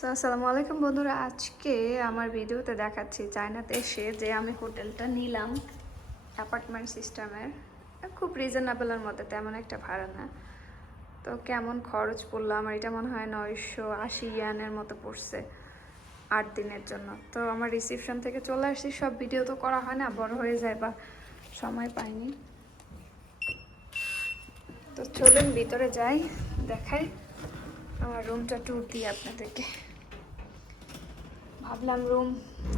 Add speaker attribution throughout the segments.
Speaker 1: So আসসালামু আলাইকুম বন্ধুরা। আজকে আমার ভিডিওতে দেখাচ্ছি চায়নাতে এসে যে আমি হোটেলটা নিলাম অ্যাপার্টমেন্ট সিস্টেমের। খুব রিজনেবলের মধ্যে, তেমন একটা ভাড়া না। তো কেমন খরচ পড়ল? আমার এটা মনে হয় নয়শো আশি ইয়ানের মতো পড়ছে আট দিনের জন্য। তো আমার রিসিপশন থেকে চলে আসছি সব ভিডিও তো করা হয় না, বড় হয়ে যায় বা সময় পাইনি। তো চলুন ভিতরে যাই, দেখাই। আমার রুমটা ট্যুর দিই আপনাদেরকে। ভাবলাম রুম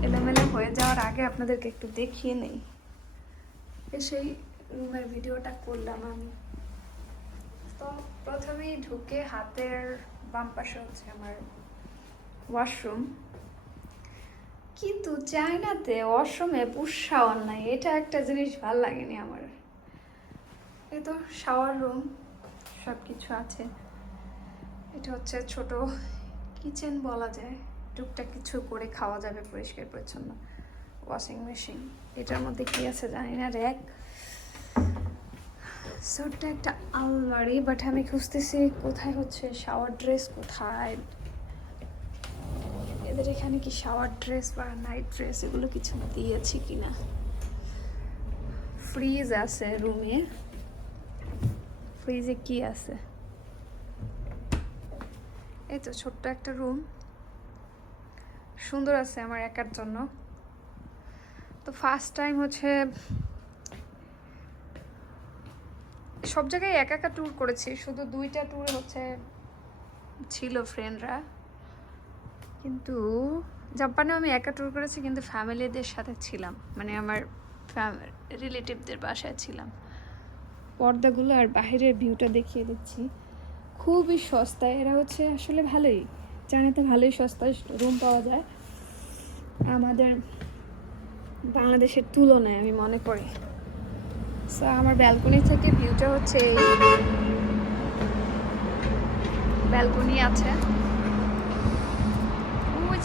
Speaker 1: এলোমেলো হয়ে যাওয়ার আগে আপনাদেরকে একটু দেখিয়ে নেই। সেই রুমের ভিডিওটা করলাম আমি। তো প্রথমেই ঢুকে হাতের বাম পাশে হচ্ছে আমার ওয়াশরুম কিন্তু চায়নাতে ওয়াশরুমে পুষ শাওয়ার নাই, এটা একটা জিনিস ভালো লাগেনি আমার। এই তো শাওয়ার রুম সব কিছু আছে। এটা হচ্ছে ছোট কিচেন বলা যায়। টুকটাক কিছু করে খাওয়া যাবে পরিষ্কার পরিচ্ছন্ন। ওয়াশিং মেশিন এটার মধ্যে কি আছে জানি না র্যাক ছোট্ট একটা আলমারি বাট আমি খুঁজতেছি কোথায় হচ্ছে শাওয়ার ড্রেস কোথায়? এদের এখানে কি শাওয়ার ড্রেস বা নাইট ড্রেস এগুলো কিছু দিয়েছি কি না ফ্রিজ আছে রুমে ফ্রিজে কি আছে? এই তো ছোট্ট একটা রুম সুন্দর আছে আমার একার জন্য। তো ফার্স্ট টাইম হচ্ছে সব জায়গায় একা একা ট্যুর করেছি, শুধু দুইটা ট্যুর হচ্ছে ছিল ফ্রেন্ডরা কিন্তু জাপানেও আমি একা ট্যুর করেছি, কিন্তু ফ্যামিলিদের সাথে ছিলাম। মানে আমার রিলেটিভদের বাসায় ছিলাম। পর্দাগুলো আর বাইরের ভিউটা দেখিয়ে দিচ্ছি। খুবই সস্তা এরা হচ্ছে আসলে ভালোই। চায়নাতে ভালোই সস্তায় রুম পাওয়া যায়। আমাদের বাংলাদেশের তুলনায় আমি মনে করি। সো আমার ব্যালকনি থেকে ভিউটা হচ্ছে এই ব্যালকনি আছে।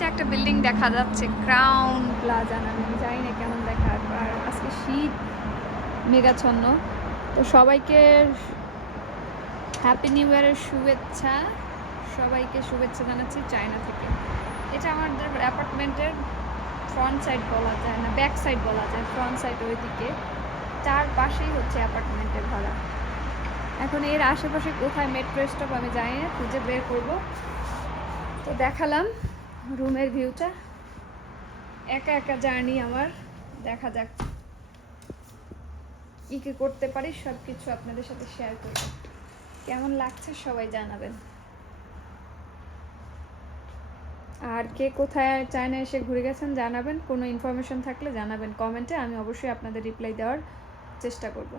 Speaker 1: একটা বিল্ডিং দেখা যাচ্ছে ক্রাউন প্লাজা নামে, আমি জানি না কেমন দেখা, আর আজকে শীত, মেঘাচ্ছন্ন। তো সবাইকে হ্যাপি নিউ ইয়ারের শুভেচ্ছা। সবাইকে শুভেচ্ছা জানাচ্ছি চায়না থেকে। এটা আমাদের অ্যাপার্টমেন্টের ফ্রন্ট সাইড বলা যায় না ব্যাক সাইড বলা যায় ফ্রন্ট সাইড ওইদিকে। চার পাশেই হচ্ছে অ্যাপার্টমেন্টের ভাড়া। এখন এর আশেপাশে কোথায় মেট্রো স্টপ আমি জানি না, খুঁজে বের করব। তো দেখালাম রুমের ভিউটা একা একা জার্নি আমার। দেখা যাক কী কী করতে পারি সব কিছু আপনাদের সাথে শেয়ার করব। কেমন লাগছে সবাই জানাবেন। আর কে কোথায় চায়না এসে ঘুরে গেছেন জানাবেন। কোনো ইনফরমেশন থাকলে জানাবেন। কমেন্টে আমি অবশ্যই আপনাদের রিপ্লাই দেওয়ার চেষ্টা করব।